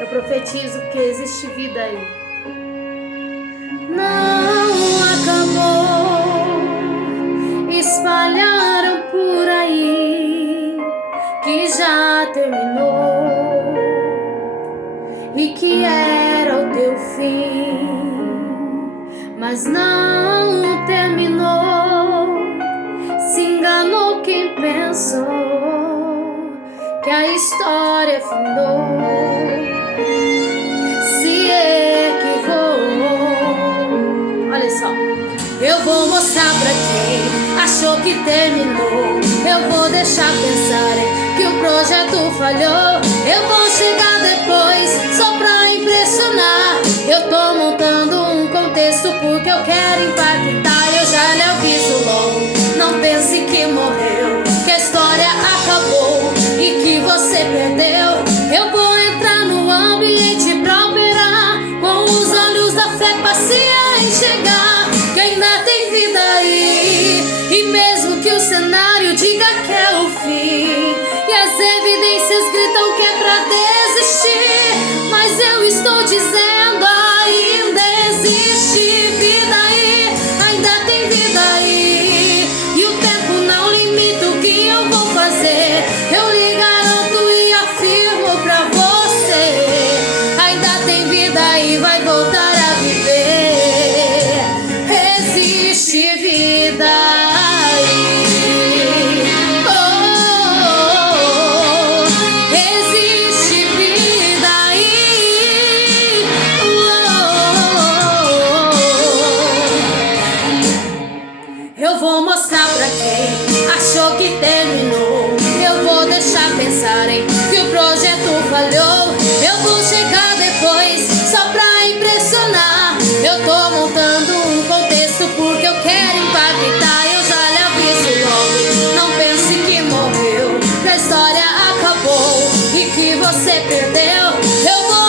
Eu profetizo que existe vida aí. Não acabou. Espalharam por aí que já terminou e que era o teu fim, mas não terminou. Se enganou quem pensou que a história findou. Se equivocou. Olha só. Eu vou mostrar pra quem achou que terminou. Eu vou deixar pensarem que o projeto falhou. Eu vou chegar depois só pra impressionar. Eu tô montando um contexto porque eu quero impactar. Eu já lhe aviso logo, não pense que morreu, que a história acabou e que você perdeu. Eu vou entrar no ambiente pra operar, com os olhos da fé passei a enxergar que ainda tem vida aí. E mesmo que o cenário diga que é o fim e as evidências gritam que é pra desistir, mas eu estou dizendo ainda existe vida aí. Ainda tem vida aí. E o tempo não limita o que eu vou fazer. Eu lhe garanto e afirmo pra você, ainda tem vida aí, vai voltar a viver. Existe vida aí. Oh, existe vida aí. Eu vou mostrar pra quem achou que terminou. Eu vou deixar pensarem que o projeto falhou. Eu vou chegar depois só pra impressionar. Eu tô montando um contexto porque eu quero impactar. Eu já lhe aviso logo, não pense que morreu, que a história acabou e que você perdeu. Eu vou